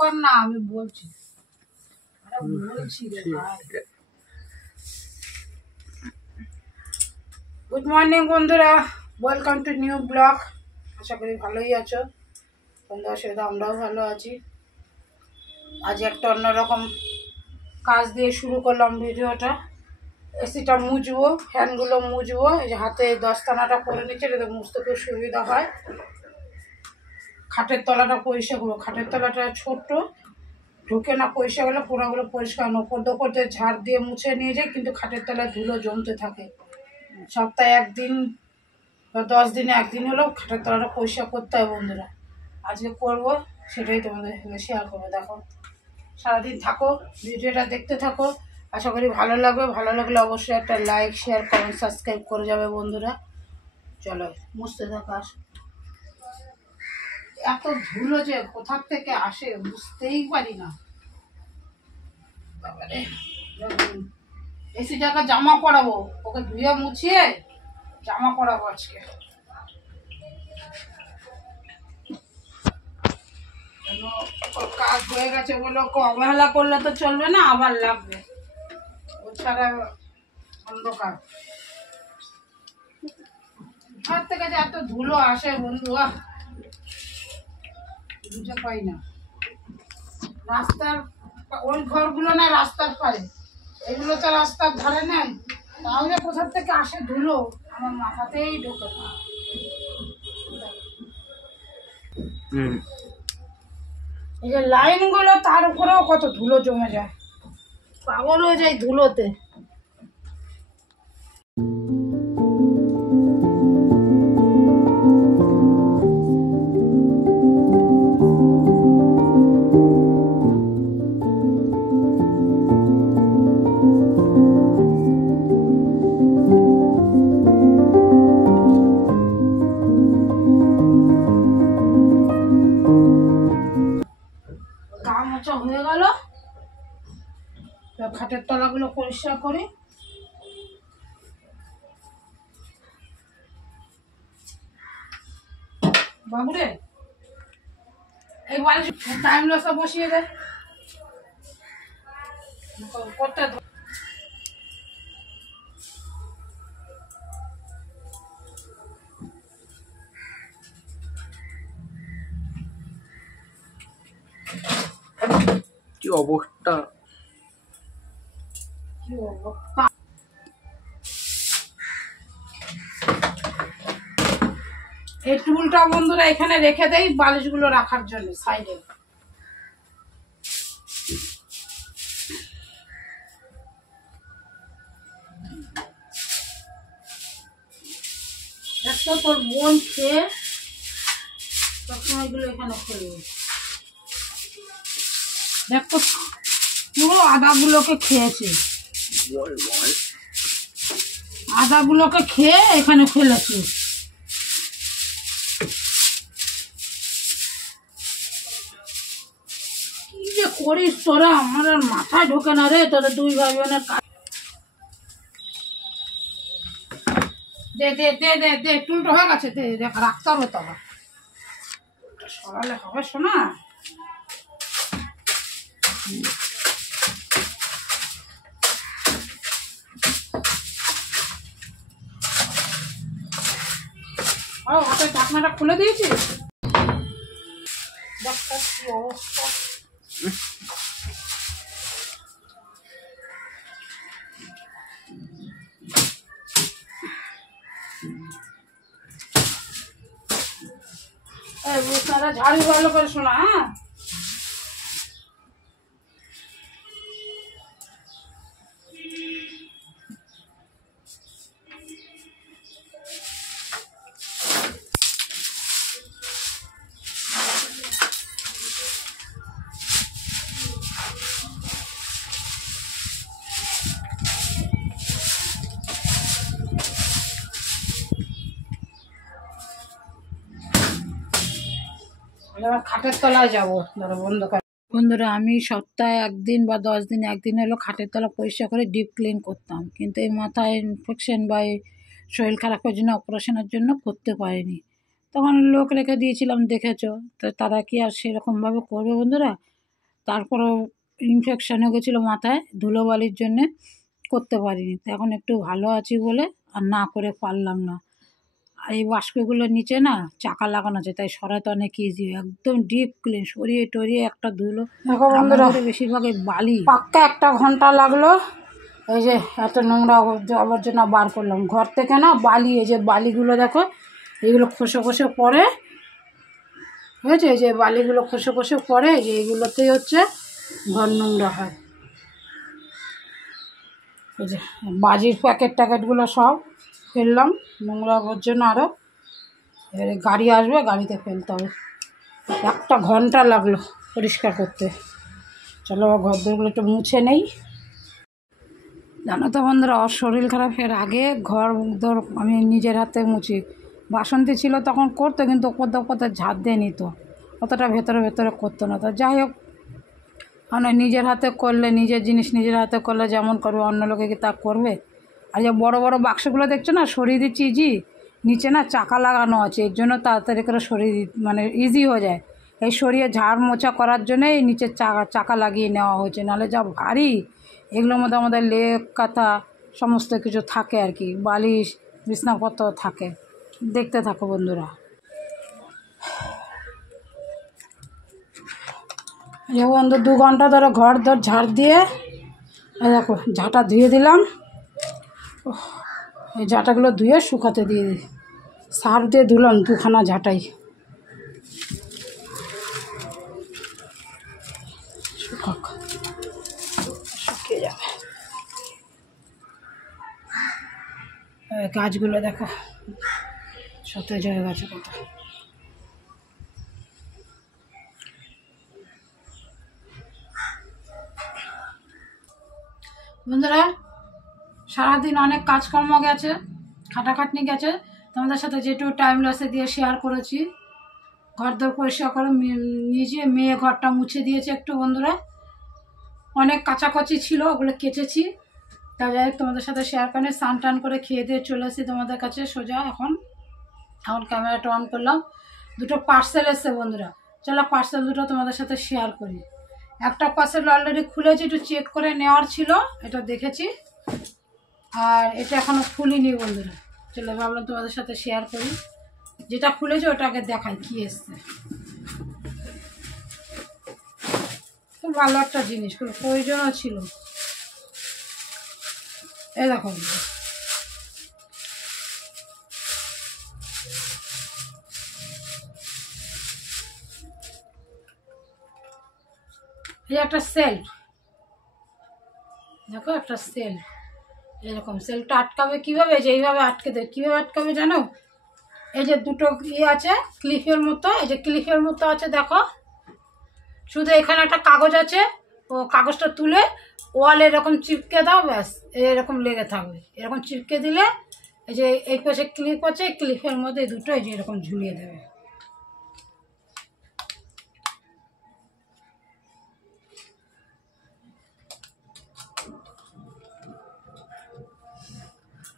কর না, আমি বলছি রে ভাই। গুড মর্নিং বন্ধুরা, ওয়েলকাম টু নিউ ব্লগ। আশা করি ভালোই আছো তোমরা, সেটা আমরাও ভালো আছি। আজ একটা অন্যরকম কাজ দিয়ে শুরু করলাম ভিডিওটা। এসিটা মুছবো, ফ্যানগুলো মুছবো। এই যে হাতে দস্তানাটা করে নিচ্ছে, যাতে মুছতে খুব সুবিধা হয়। খাটের তলাটা পরিষ্কার করবো, খাটের তলাটা ছোট্ট, ঢুকে না পরিষ্কার হলে পোড়াগুলো পরিষ্কার ওপর দোপর দিয়ে ঝাড় দিয়ে মুছে নিয়ে যায়, কিন্তু খাটের তলায় ধুলো জমতে থাকে। সপ্তাহে একদিন বা 10 দিনে একদিন হলেও খাটের তলাটা পরিষ্কার করতে হয় বন্ধুরা। আজকে করবো, সেটাই তোমাদের সঙ্গে শেয়ার করবো। দেখো, সারাদিন থাকো, ভিডিওটা দেখতে থাকো, আশা করি ভালো লাগবে। ভালো লাগলে অবশ্যই একটা লাইক, শেয়ার, কমেন্ট, সাবস্ক্রাইব করে যাবে বন্ধুরা। চলো মুছতে থাকো। এত ধুলো যে কোথার থেকে আসে বুঝতেই পারি না। এসি টাকা জামা পরাবো, ওকে ধুয়ে মুছিয়ে জামা পরাবো আজকে। কাজ হয়ে গেছে বলে ওকে অবহেলা করলে তো চলবে না, আবার লাগবে। ও ছাড়া অন্ধকার। ঘর থেকে যে এত ধুলো আসে বন্ধু, বুঝে পাই না। রাস্তার ওই ঘরগুলো না রাস্তার পারে, এগুলো তো রাস্তার ধারে নেই, তাহলে কোথার থেকে আসে ধুলো আমার মাথাতেই ঢোকে না। এই যে লাইনগুলো, তার উপরেও কত ধুলো জমে যায়, পাগল হয়ে যায় ধুলোতে। গা মোছা হয়ে গেল, খাটের তলাগুলো পরিষ্কার করি। বাবুরে এই বালিশ টাইম লসে বসিয়ে দে করতে। কি অবস্থা, কি অবস্থা। এই টুলটা বন্ধুরা এখানে রেখে দেই বালিশগুলো রাখার জন্য সাইডে। দেখো তোর বোন খেয়ে সবসময় এগুলো এখানে ফেলবে। দেখো পুরো আদাগুলোকে খেয়েছে, আদাগুলোকে খেয়ে এখানে ফেলেছে। কি যে করিস তোরা, আমার আর মাথায় ঢোকে না রে, তোদের দুই ভাই বোনের কাজ। দে দে দে দে দে, টুলটা হয়ে গেছে, দে দেখ, রাখতে হবে তো আবার, সরালে হবে শোনা। হাতের ঢাকনাটা খুলে দিয়েছিস, দেখটা কি অবস্থা। বুঝতে ঝাড়ু ভালো করে শোনা। হ্যাঁ, এবার খাটের তলায় যাবো, ধরো বন্ধ কর। বন্ধুরা, আমি সপ্তাহে একদিন বা 10 দিন একদিন হলো খাটের তলা পরিষ্কার করে ডিপ ক্লিন করতাম, কিন্তু এই মাথায় ইনফেকশন বা শরীর খারাপের জন্য, অপারেশনের জন্য করতে পারিনি। তখন লোক রেখে দিয়েছিলাম, দেখেছো তো, তারা কি আর সেরকমভাবে করবে বন্ধুরা? তারপরেও ইনফেকশান হয়ে গেছিলো মাথায় ধুলোবালির জন্যে, করতে পারিনি। তো এখন একটু ভালো আছি বলে আর না করে পারলাম না। আর এই বাস্কগুলোর নিচে না চাকা লাগানো আছে, তাই সরাতে অনেক ইজি, একদম ডিপ ক্লিন, সরিয়ে টরিয়ে একটা ধুলো। দেখো বন্ধুরা, বেশিরভাগ এই বালি, পাক্কা 1 ঘন্টা লাগলো। এই যে এত নোংরা আবর্জনা বার করলাম ঘর থেকে, না বালি, এই যে বালিগুলো দেখো, এইগুলো খসে খসে পড়ে, হয়েছে, এই যে বালিগুলো খসে খসে পড়ে, যে এইগুলোতেই হচ্ছে ঘর নোংরা হয়। এই যে বাজির প্যাকেট ট্যাকেটগুলো সব ফেললাম, নোংরা আবর্জনা আরও। এবারে গাড়ি আসবে, গাড়িতে ফেলতে হবে। 1 ঘন্টা লাগলো পরিষ্কার করতে। চলো ঘরদোরগুলো একটু মুছে নেই। জানো তো বন্ধুরা, ওর শরীর খারাপের আগে ঘর দোর আমি নিজের হাতে মুছি। বাসন্তী ছিল তখন করতো, কিন্তু ওপর ঝাঁট দিয়ে নিত, অতটা ভেতরে ভেতরে করতো না। তো যাই হোক, মানে নিজের হাতে করলে, নিজের জিনিস নিজের হাতে করলে যেমন করবে, অন্য লোকে কি তা করবে? আর যে বড় বড় বাক্সগুলো দেখছো না, সরিয়ে দিচ্ছি ইজি, নিচে না চাকা লাগানো আছে, এর জন্য তাড়াতাড়ি করে সরিয়ে মানে ইজি হয়ে যায়। এই সরিয়ে ঝাড় মোছা করার জন্যই নিচের চাকা লাগিয়ে নেওয়া হয়েছে, নাহলে যা ভারী, এগুলোর মধ্যে আমাদের লেপ কাঁথা সমস্ত কিছু থাকে আর কি, বালিশ বিছনাপত্র থাকে। দেখতে থাকো বন্ধুরা। এই বন্ধু 2 ঘন্টা ধরে ঘর দর ঝাড় দিয়ে, দেখো ঝাঁটা ধুয়ে দিলাম। এই ঝাঁটাগুলো ধুয়ে শুকাতে দিয়ে দিই, সার্ফ দিয়ে ধুলাম 2খানা ঝাঁটাই, শুকিয়ে যাবে। গাছগুলো দেখো সতেজ হয়ে গেছে কত। বন্ধুরা, সারাদিন অনেক কাজকর্ম গেছে, খাটাখাটনি গেছে, তোমাদের সাথে যেটুকু টাইম লসে দিয়ে শেয়ার করেছি। ঘর দর পরিষ্কার করে নিজে মেয়ে ঘরটা মুছে দিয়েছে একটু বন্ধুরা, অনেক কাচাকচি ছিল, ওগুলো কেচেছি। তা যাই হোক, তোমাদের সাথে শেয়ার করে স্নান টান করে খেয়ে দিয়ে চলে এসেছি তোমাদের কাছে সোজা। এখন ক্যামেরাটা অন করলাম। 2টো পার্সেল এসছে বন্ধুরা, চলো পার্সেল 2টো তোমাদের সাথে শেয়ার করি। একটা পার্সেল অলরেডি খুলেছি, একটু চেক করে নেওয়ার ছিল, এটা দেখেছি। আর এটা এখনও খুলিনি বন্ধুরা, চলো ভাবলাম তোমাদের সাথে শেয়ার করি। যেটা খুলেছি ওটাকে দেখাই কি এসছে। খুব ভালো একটা জিনিস, খুব প্রয়োজনও ছিল। এই দেখো, এই একটা সেল্ফ, দেখো একটা সেল্ফ, এরকম সেলটা আটকাবে কীভাবে, যে এইভাবে আটকে দেয়। কীভাবে আটকাবে জানো? এই যে 2টো আছে ক্লিপের মতো, এই যে ক্লিপের মতো আছে দেখো, শুধু এখানে একটা কাগজ আছে, ও কাগজটা তুলে ওয়ালে এরকম চিপকে দাও, ব্যাস এরকম লেগে থাকবে। এরকম চিপকে দিলে এই যে এই পাশে ক্লিপ আছে, ক্লিপের মধ্যে 2টো এই যে এরকম ঝুলিয়ে দেবে।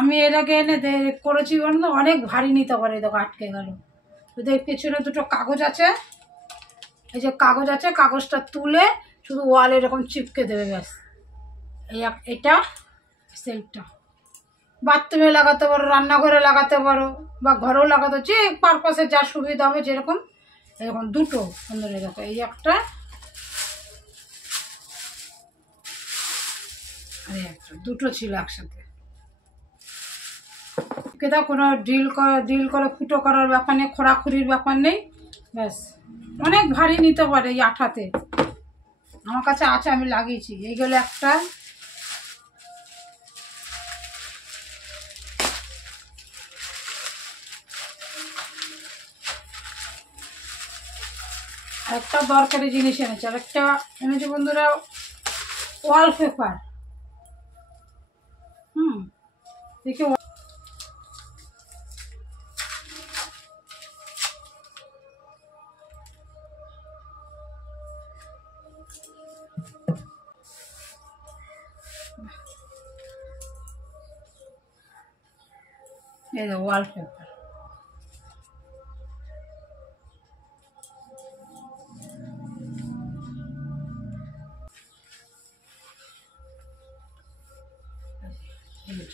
আমি এর আগে এনে করেছি বন্ধু, অনেক ভারী নিতে পারে, দেখো আটকে গেল। যদি পেছনে 2টো কাগজ আছে, এই যে কাগজ আছে, কাগজটা তুলে শুধু ওয়ালে এরকম চিপকে দেবে, ব্যাস। এটা সেলফটা বাথরুমে লাগাতে পারো, রান্নাঘরে লাগাতে পারো, বা ঘরেও লাগাতে, যে পারপাসে যা সুবিধা হবে যেরকম। এরকম 2টো বন্ধুরা দেখো, এই একটা আর একটা, 2টো ছিল একসাথে। কেদা কোনো ড্রিল করে ফুটো করার ব্যাপার নেই, খোঁড়াখুড়ির ব্যাপার নেই, ব্যাস। অনেক ভারী নিতে পারে এই আঠাতে, আমার কাছে আছে, আমি লাগিয়েছি। এইগুলো একটা, একটা দরকারি জিনিস এনেছে, আর একটা এনেছে বন্ধুরা ওয়ালপেপার। দেখি এই যে ওয়ালপেপার,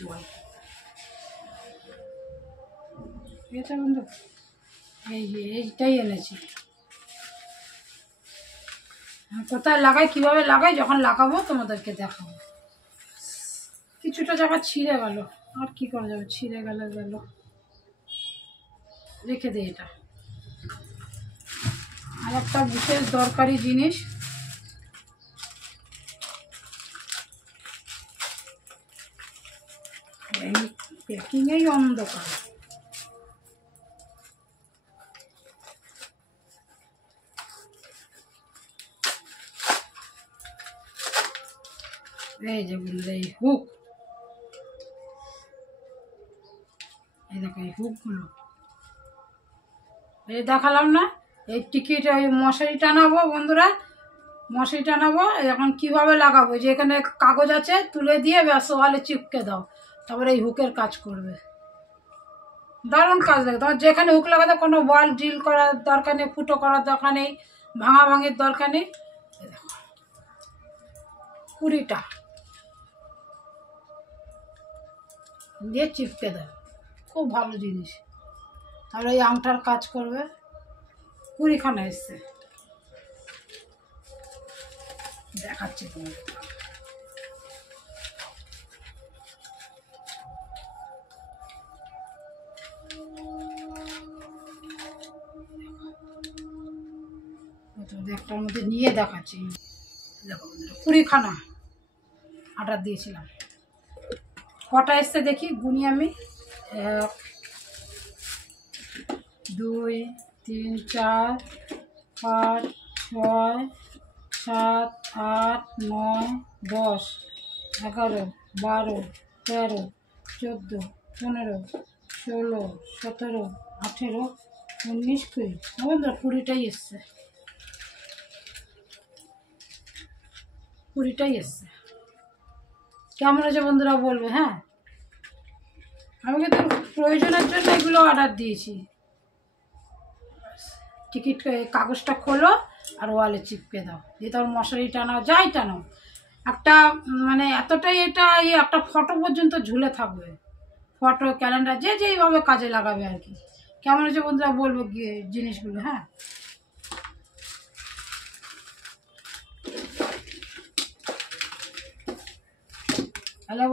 বল, ঠিক আছে বন্ধু? এই যে এইটাই এনেছি। কোথায় লাগাই, কিভাবে লাগাই, যখন লাগাবো তোমাদেরকে দেখাবো। কিছুটা জায়গা ছিঁড়ে গেল, আর কি করা যাবে, ছিঁড়ে গেল, রেখে দিই এটা। আর একটা বিশেষ দরকারি জিনিস, এই প্যাকিংয়েই অন্ধকার। এই যে বললে এই হুক, এই দেখো এই হুকগুলো, এই দেখালাম না, এই টিকিট ওই মশারি টানাবো বন্ধুরা, মশারি টানাবো। এখন কিভাবে লাগাবো, যে এখানে কাগজ আছে তুলে দিয়ে ব্যাস ওয়ালে চিপকে দাও, তারপরে এই হুকের কাজ করবে। দারুণ কাজ লাগে। তোমার যেখানে হুক লাগাতে কোনো ওয়াল ড্রিল করার দরকার নেই, ফুটো করার দরকার নেই, ভাঙাভাঙির দরকার নেই। দেখো 20টা দিয়ে চিপকে দাও, খুব ভালো জিনিস। তাহলে এই আংটার কাজ করবে। 20খানা এসছে, দেখাচ্ছি তোমাকে। একটার মধ্যে নিয়ে দেখাচ্ছি, দেখো 20খানা অর্ডার দিয়েছিলাম। কটা এসছে দেখি, গুনি আমি। 1 2 3 4 5 6 7 8 9 10 11 12 13 14 15 16 17 18 19 20। বন্ধুরা 20টাই এসছে, 20টাই এসছে। কেমন আছে বন্ধুরা বলবে, হ্যাঁ? আমি কিন্তু প্রয়োজনের জন্য এগুলো অর্ডার দিয়েছি। টিকিট কাগজটা খোলো আর ওয়ালে চিপকে দাও, দিয়ে তার মশারি টানাও, যাই টানাও, একটা মানে এতটাই এটা এই একটা ফটো পর্যন্ত ঝুলে থাকবে, ফটো, ক্যালেন্ডার, যে যেইভাবে কাজে লাগাবে আর কি। কেমন আছে বন্ধুরা বলবো গিয়ে জিনিসগুলো, হ্যাঁ? হ্যালো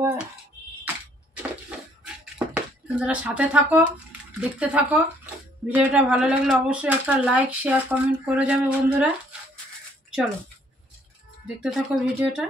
বন্ধুরা, সাথে থাকো, দেখতে থাকো। ভিডিওটা ভালো লাগলে অবশ্যই একটা লাইক, শেয়ার, কমেন্ট করে যাবে বন্ধুরা। চলো দেখতে থাকো ভিডিওটা।